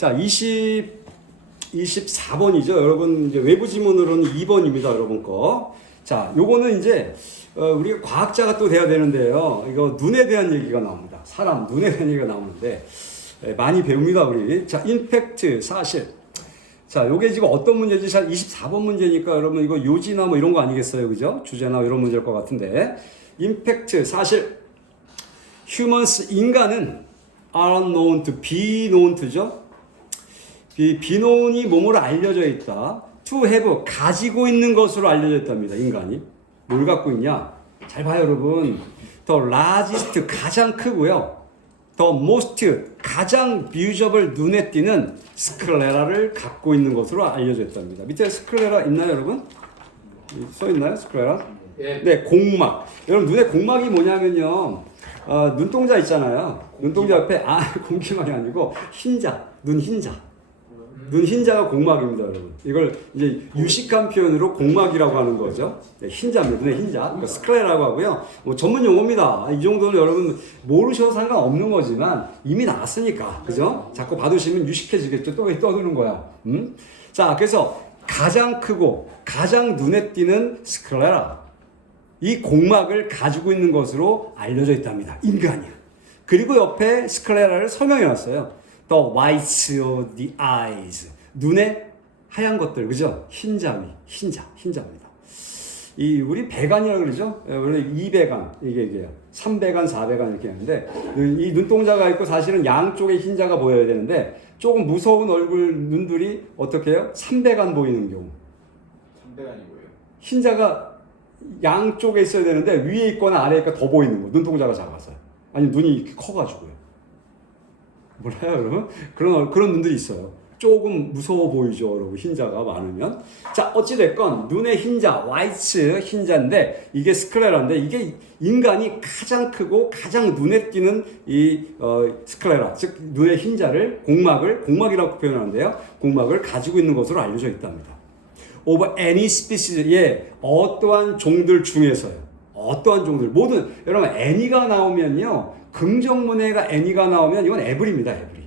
자, 24번이죠. 여러분, 이제 외부 지문으로는 2번입니다. 여러분 거. 자, 요거는 이제, 우리가 과학자가 또 돼야 되는데요. 이거 눈에 대한 얘기가 나옵니다. 사람, 눈에 대한 얘기가 나오는데, 많이 배웁니다, 우리. 자, 임팩트, 사실. 자, 요게 지금 어떤 문제지? 자, 24번 문제니까 여러분, 이거 요지나 뭐 이런 거 아니겠어요? 그죠? 주제나 이런 문제일 것 같은데. 임팩트, 사실. humans, 인간은 are known to, be known to죠? 비논이 몸으로 알려져 있다. to have, 가지고 있는 것으로 알려져 있답니다. 인간이. 뭘 갖고 있냐? 잘 봐요, 여러분. the largest, 가장 크고요. the most, 가장 visible, 눈에 띄는 스클레라를 갖고 있는 것으로 알려져 있답니다. 밑에 스클레라 있나요, 여러분? 써 있나요, 스클레라? 네, 공막. 여러분, 눈에 공막이 뭐냐면요. 눈동자 있잖아요. 눈동자 옆에, 공기막이 아니고, 흰자, 눈 흰자. 눈 흰자가 공막입니다, 여러분. 이걸 이제 유식한 표현으로 공막이라고 하는 거죠. 네, 흰자입니다. 눈의 흰자. 그러니까 스클레라고 하고요. 뭐 전문 용어입니다. 이 정도는 여러분 모르셔도 상관없는 거지만 이미 나왔으니까. 그죠? 자꾸 봐두시면 유식해지겠죠. 또 떠드는 거야. 자, 그래서 가장 크고 가장 눈에 띄는 스클레라. 이 공막을 가지고 있는 것으로 알려져 있답니다. 인간이야. 그리고 옆에 스클레라를 설명해 놨어요. The whites of the eyes. 눈의 하얀 것들, 그죠? 흰자입니다. 우리 배간이라고 그러죠? 원래 2배간, 이게 3배간, 4배간 이렇게 하는데, 이 눈동자가 있고 사실은 양쪽에 흰자가 보여야 되는데, 조금 무서운 얼굴 눈들이 어떻게 해요? 3배간 보이는 경우. 3배간이 뭐예요? 흰자가 양쪽에 있어야 되는데, 위에 있거나 아래에 있거나 더 보이는 거. 눈동자가 작아서. 아니, 눈이 이렇게 커가지고요. 몰라요, 여러분? 그런 눈들이 있어요. 조금 무서워 보이죠, 여러분. 흰자가 많으면. 자, 어찌됐건, 눈의 흰자, 화이트 흰자인데, 이게 스클레라인데, 이게 인간이 가장 크고 가장 눈에 띄는 스클레라, 즉, 눈의 흰자를, 공막이라고 표현하는데요. 공막을 가지고 있는 것으로 알려져 있답니다. Of any species, 어떠한 종들 중에서요. 어떠한 종들, 모든, 여러분, any가 나오면요. 긍정문해가 any가 나오면 이건 every입니다, every.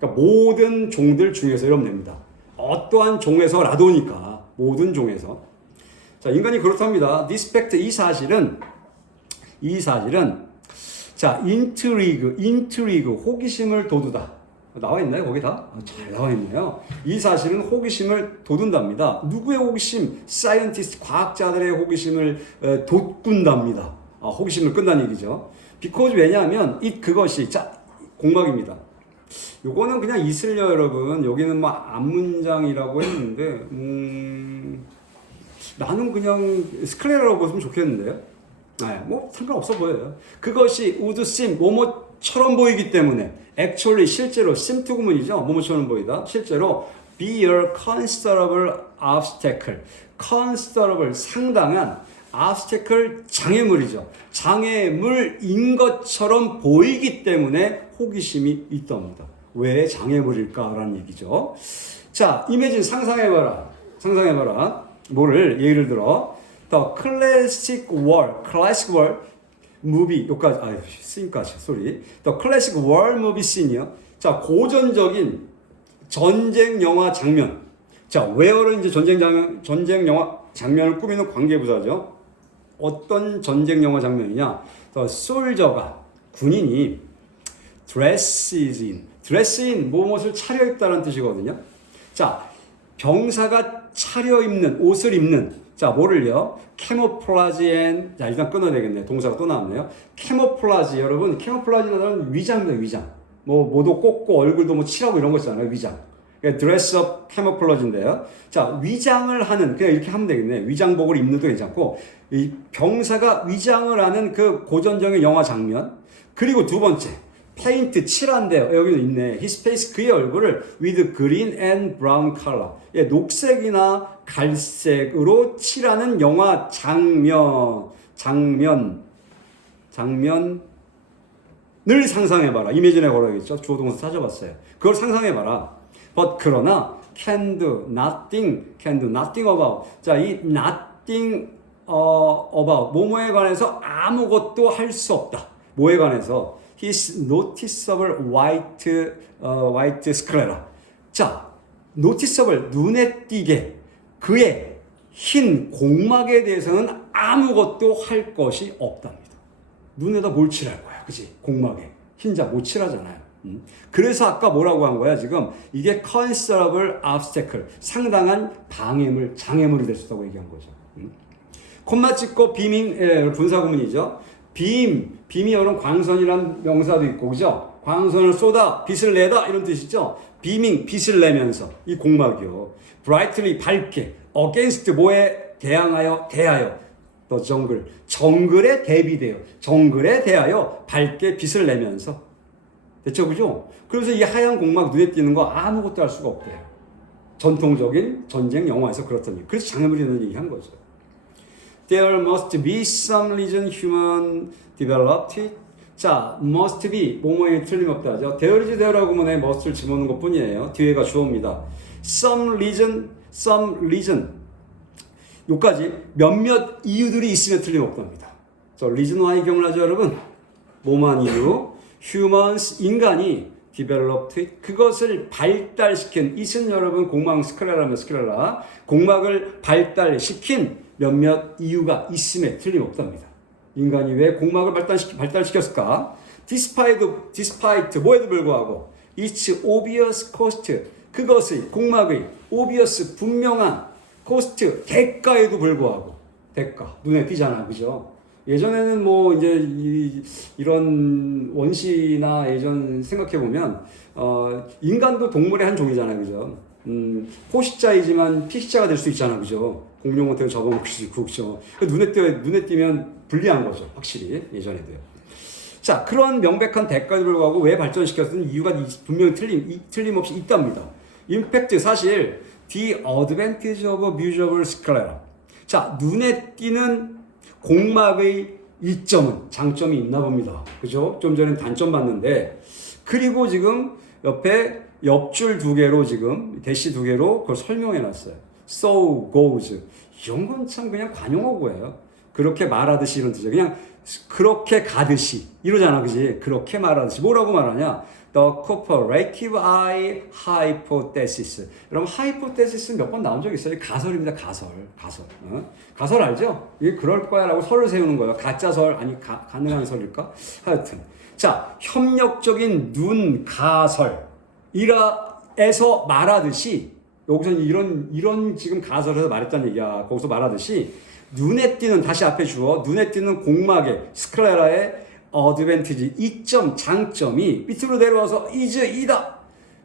그러니까 모든 종들 중에서 이러면 됩니다. 어떠한 종에서라도니까, 모든 종에서. 자, 인간이 그렇답니다. This fact, 이 사실은, 자, intrigue, 호기심을 돋우다. 나와 있나요, 거기다? 잘 나와 있네요. 이 사실은 호기심을 돋운답니다. 누구의 호기심? 사이언티스트, 과학자들의 호기심을 돋군답니다. 호기심을 끈다는 얘기죠. because 왜냐하면 그것이, 자, 공막입니다. 요거는 그냥 있을려, 여러분. 여기는 뭐 앞문장이라고 했는데, 나는 그냥 스클레라라고 보시면 좋겠는데요. 네, 뭐 상관없어 보여요. 그것이 would seem, 뭐뭐처럼 보이기 때문에, actually, 실제로, seem to 구문이죠. 뭐뭐처럼 보이다. 실제로, be a considerable obstacle. considerable, 상당한, obstacle, 장애물이죠. 장애물인 것처럼 보이기 때문에 호기심이 있답니다. 왜 장애물일까라는 얘기죠. 자, imagine, 상상해봐라. 뭐를? 예를 들어, The classic war movie, 여기까지, 씬까지, 소리. The classic war movie scene이요. 자, 고전적인 전쟁 영화 장면. 자, where는 이제 전쟁 영화 장면을 꾸미는 관계부사죠. 어떤 전쟁 영화 장면이냐? The soldier가, 군인이 dress in, 무엇을 차려입다는 뜻이거든요. 자, 병사가 차려입는, 옷을 입는, 자, 뭐를요? camouflage and, 자, 일단 끊어야 되겠네요. 동사가 또 나왔네요. camouflage, 여러분, camouflage는 위장입니다, 위장. 뭐도 꽂고 얼굴도 뭐 칠하고 이런 거 있잖아요, 위장. dress up camouflage인데요. 자, 위장을 하는, 그냥 이렇게 하면 되겠네. 위장복을 입는 것도 괜찮고, 이 병사가 위장을 하는 그 고전적인 영화 장면. 그리고 두 번째, 페인트, 칠한데요. 여기도 있네. His face, 그의 얼굴을 with green and brown color. 녹색이나 갈색으로 칠하는 영화 장면을 상상해봐라. 이미지에 걸어야겠죠. 주어 동사 찾아봤어요. 그걸 상상해봐라. But 그러나 can do nothing about. 자, 이 nothing about 뭐뭐에 관해서 아무것도 할 수 없다. 뭐에 관해서? His noticeable white sclera. 자, noticeable, 눈에 띄게 그의 흰 공막에 대해서는 아무것도 할 것이 없답니다. 눈에다 뭘 칠할 거야, 그지? 공막에 흰자 못 칠하잖아요. 그래서 아까 뭐라고 한 거야 지금? 이게 considerable obstacle, 상당한 방해물, 장애물이 될 수 있다고 얘기한 거죠. 콤마 찍고 빔인 분사구문이죠. 빔이 여러분 광선이란 명사도 있고, 그죠? 광선을 쏟아 빛을 내다 이런 뜻이죠. 빔ing, 빛을 내면서 이 공막이요. brightly, 밝게, against 뭐에 대항하여, 또 정글에 대비돼요. 정글에 대하여 밝게 빛을 내면서. 됐죠, 그죠? 그래서 이 하얀 공막 눈에 띄는 거 아무것도 할 수가 없대요. 전통적인 전쟁 영화에서 그렇더니. 그래서 장애물이 있는 얘기 한 거죠. There must be some reason human developed it. 자, must be, 뭐뭐에 틀림없다 하죠. There is there라고 하면 must를 집어넣는 것 뿐이에요. 뒤에가 주어입니다. some reason. 요까지 몇몇 이유들이 있으면 틀림없답니다. 저 reason why 기억나죠, 여러분? 뭐만 이유? humans, 인간이 developed it. 그것을 발달시킨, it은 여러분 공막 스크레라면 스크레라. 공막을 발달시킨 몇몇 이유가 있음에 틀림없답니다. 인간이 왜 공막을 발달시켰을까? Despite 뭐에도 불구하고 its obvious cost, 그것의 공막의 obvious 분명한 cost, 대가에도 불구하고 대가 눈에 띄잖아, 그죠? 예전에는 뭐 이제 이런 원시나 예전 생각해 보면 인간도 동물의 한 종이잖아요, 그죠? 포식자이지만 피식자가 될 수 있잖아, 그죠? 공룡한테 잡아먹을 수 있고, 그죠? 눈에 띄면 불리한 거죠, 확실히 예전에도요. 자, 그런 명백한 대가에도 불구하고 왜 발전시켰던 이유가 분명히 틀림없이 있답니다. 임팩트, 사실 the advantage of visual sclera. 자, 눈에 띄는 공막의 이점은, 장점이 있나 봅니다. 그죠? 좀 전에 단점 봤는데, 그리고 지금 옆에 옆줄 2개로 지금 대시 2개로 그걸 설명해 놨어요. So goes. 이런 건 참 그냥 관용어고예요. 그렇게 말하듯이 이런 뜻이에요. 그냥 그렇게 가듯이 이러잖아, 그지? 그렇게 말하듯이 뭐라고 말하냐? The cooperative eye hypothesis. 여러분, hypothesis는 몇 번 나온 적 있어요? 가설입니다. 가설. 가설 알죠? 이게 그럴 거야라고 설을 세우는 거예요. 가짜 설 아니 가능한 설일까? 하여튼 자, 협력적인 눈 가설이라에서 말하듯이 여기서는 이런 지금 가설에서 말했다는 얘기야. 거기서 말하듯이 눈에 띄는, 다시 앞에 주어, 눈에 띄는 공막의 스크레라의 어드밴티지, 이점, 장점이 밑으로 내려와서 이다.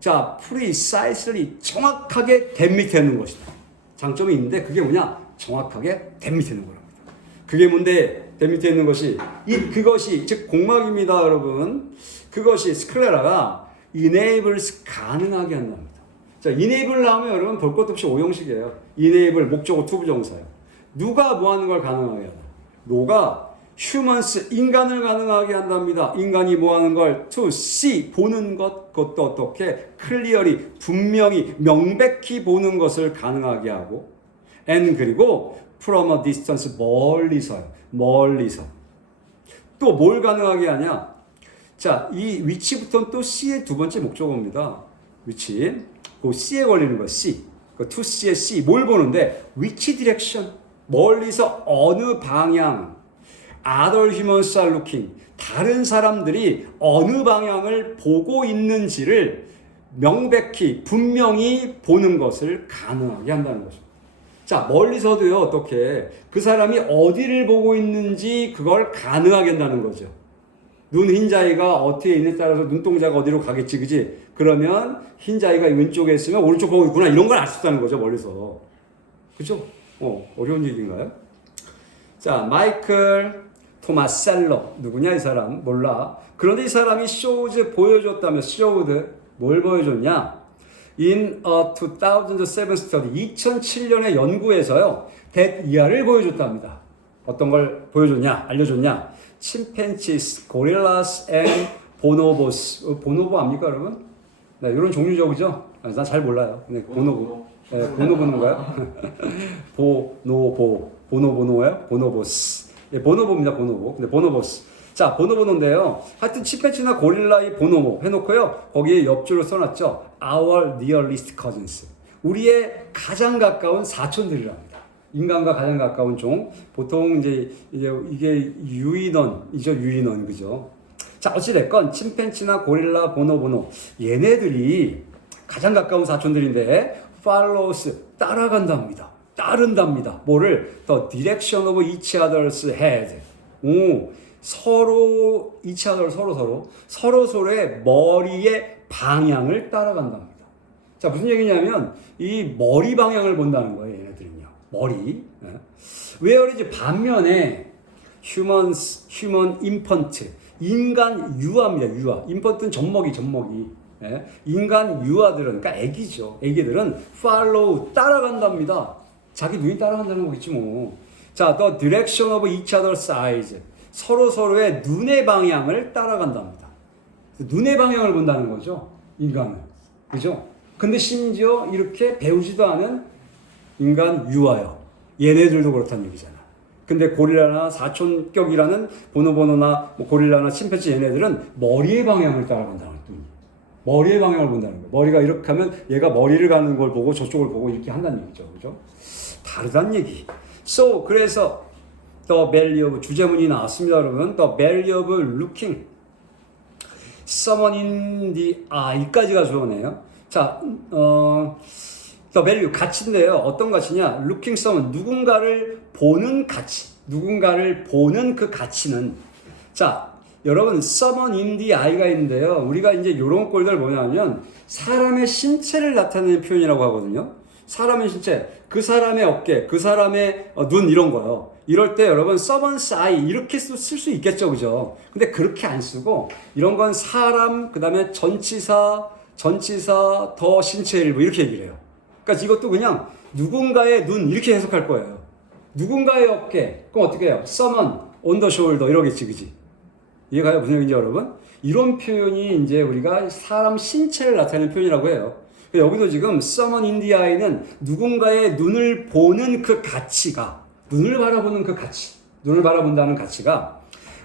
자, precisely, 정확하게 댐 밑에 있는 것이다. 장점이 있는데 그게 뭐냐? 정확하게 댐 밑에 있는 거랍니다. 그게 뭔데? 댐 밑에 있는 것이 그것이 즉 공막입니다, 여러분. 그것이 스크레라가 enables, 가능하게 한답니다. 자, enable 나오면 여러분 볼 것도 없이 오형식이에요. enable 목적어 투부정사예요. 누가 뭐 하는 걸 가능하게 하나? 노가 humans, 인간을 가능하게 한답니다. 인간이 뭐 하는 걸 to see, 보는 것, 그것도 어떻게 clearly, 분명히, 명백히 보는 것을 가능하게 하고, and 그리고 from a distance, 멀리서 또 뭘 가능하게 하냐? 자, 이 위치부터는 또 C의 두 번째 목적어입니다. 위치. 그 C에 걸리는 거야, C. 그 to C의 C. 뭘 보는데? 위치 디렉션. 멀리서 어느 방향. Other humans are looking. 다른 사람들이 어느 방향을 보고 있는지를 명백히, 분명히 보는 것을 가능하게 한다는 것입니다. 자, 멀리서도요, 어떻게 그 사람이 어디를 보고 있는지 그걸 가능하게 한다는 거죠. 눈 흰자위가 어디에 있느냐에 따라서 눈동자가 어디로 가겠지, 그지? 그러면 흰자위가 왼쪽에 있으면 오른쪽 보고 있구나, 이런 걸 알 수 있다는 거죠, 멀리서. 그죠? 어려운 얘기인가요? 자, 마이클 토마셀로. 누구냐, 이 사람? 몰라. 그런데 이 사람이 shows, 보여줬다며, showed, 뭘 보여줬냐? In a 2007 study, 2007년의 연구에서요, that 이하를 보여줬답니다. 어떤 걸 보여줬냐? 알려줬냐? chimpanzees, gorillas and bonobos. 보노보 압니까, 여러분? 네, 이런 종류죠, 그죠? 난 잘 몰라요. 네, 보노보. 네, 보노보인가요? 보노보예요? 보노보스. 예, 보노보입니다, 보노보. 근데 보노보스. 자, 보노보노인데요. 하여튼 침팬지나 고릴라의 보노모 해놓고요. 거기에 옆줄을 써놨죠. Our nearest cousins. 우리의 가장 가까운 사촌들이랍니다. 인간과 가장 가까운 종. 보통 이제 이게 유인원이죠. 유인원. 그죠? 자, 어찌됐건 침팬지나 고릴라, 보노보노. 얘네들이 가장 가까운 사촌들인데 follows 따라간답니다. 따른답니다. 뭐를? The direction of each other's head. 오, 서로 each other 서로의 머리의 방향을 따라간답니다. 자, 무슨 얘기냐면 이 머리 방향을 본다는 거예요. 얘네들은요. 머리. Where is 반면에 human infant 인간 유아입니다. 유아. infant는 젖먹이. 인간 유아들은 그러니까 애기죠. 애기들은 follow 따라간답니다. 자기 눈이 따라간다는 거겠지 뭐. 자, the direction of each other's eyes. 서로의 눈의 방향을 따라간답니다. 눈의 방향을 본다는 거죠. 인간은. 그죠? 근데 심지어 이렇게 배우지도 않은 인간 유아요. 얘네들도 그렇다는 얘기잖아. 근데 고릴라나 사촌격이라는 보노보노나 뭐 고릴라나 침팬지 얘네들은 머리의 방향을 따라간다는 거예요. 머리의 방향을 본다는 거예요. 머리가 이렇게 하면 얘가 머리를 가는 걸 보고 저쪽을 보고 이렇게 한다는 얘기죠. 그죠? 다르다는 얘기. So, 그래서 the value of 주제문이 나왔습니다, 여러분. The value of looking someone in the eye까지가 좋으네요. 자, the value 가치인데요. 어떤 가치냐? looking someone 누군가를 보는 가치. 누군가를 보는 그 가치는 자, 여러분 someone in the eye가 있는데요. 우리가 이제 이런 꼴들 뭐냐면 사람의 신체를 나타내는 표현이라고 하거든요. 사람의 신체, 그 사람의 어깨, 그 사람의 눈 이런 거요. 이럴 때 여러분 someone's eye 이렇게 쓸 수 있겠죠, 그죠? 근데 그렇게 안 쓰고 이런 건 사람, 그 다음에 전치사 더 신체 일부 이렇게 얘기를 해요. 그러니까 이것도 그냥 누군가의 눈 이렇게 해석할 거예요. 누군가의 어깨, 그럼 어떻게 해요? someone on the shoulder 이러겠지, 그지? 이해가요? 무슨 얘기인지 여러분? 이런 표현이 이제 우리가 사람 신체를 나타내는 표현이라고 해요. 여기도 지금 someone in the eye는 누군가의 눈을 보는 그 가치가 눈을 바라보는 그 가치, 눈을 바라본다는 가치가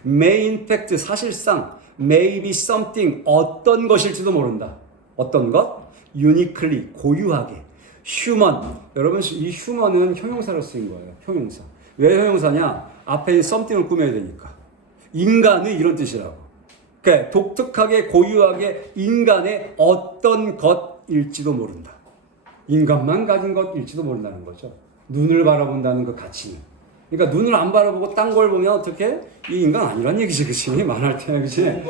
may in fact 사실상 may be something 어떤 것일지도 모른다. 어떤 것? uniquely 고유하게 human. 여러분 이 human은 형용사로 쓰인 거예요. 형용사. 왜 형용사냐? 앞에 있는 something을 꾸며야 되니까. 인간의 이런 뜻이라고. 그러니까 독특하게 고유하게 인간의 어떤 것일지도 모른다. 인간만 가진 것일지도 모른다는 거죠. 눈을 바라본다는 그 가치는. 그러니까 눈을 안 바라보고 딴 걸 보면 어떻게? 이 인간 아니란 얘기지, 그치? 말할 때는, 그치? 예.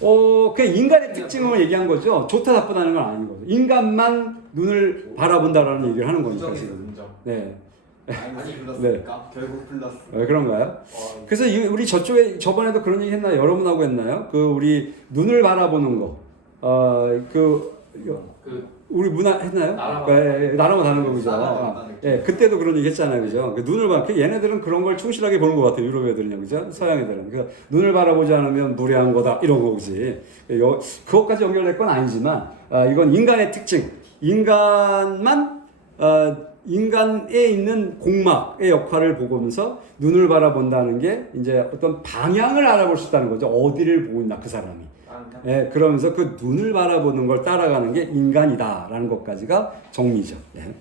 그 인간의 특징을 얘기한 거죠. 좋다, 나쁘다는 건 아닌 거죠. 인간만 눈을 바라본다라는 얘기를 하는 거니까, 지금. 네. 아니 플러스니까 결국 플러스. 그런가요? 그래서 우리 저쪽에 저번에도 그런 얘기 했나요? 여러분하고 했나요? 그 우리 눈을 바라보는 거. 우리 문화 했나요? 나라만 다른 거 그죠? 예, 그때도 그런 얘기 했잖아요, 그죠? 그 눈을 봐, 얘네들은 그런 걸 충실하게 보는 것 같아요, 유럽 애들은요, 그죠? 서양 애들은. 그러니까 눈을 바라보지 않으면 무례한 거다 이런 거지. 그것까지 연결될 건 아니지만, 이건 인간의 특징, 인간에 있는 공막의 역할을 보면서 눈을 바라본다는 게 이제 어떤 방향을 알아볼 수 있다는 거죠. 어디를 보고 있나 그 사람이. 예, 그러면서 그 눈을 바라보는 걸 따라가는 게 인간이다라는 것까지가 정리죠. 예.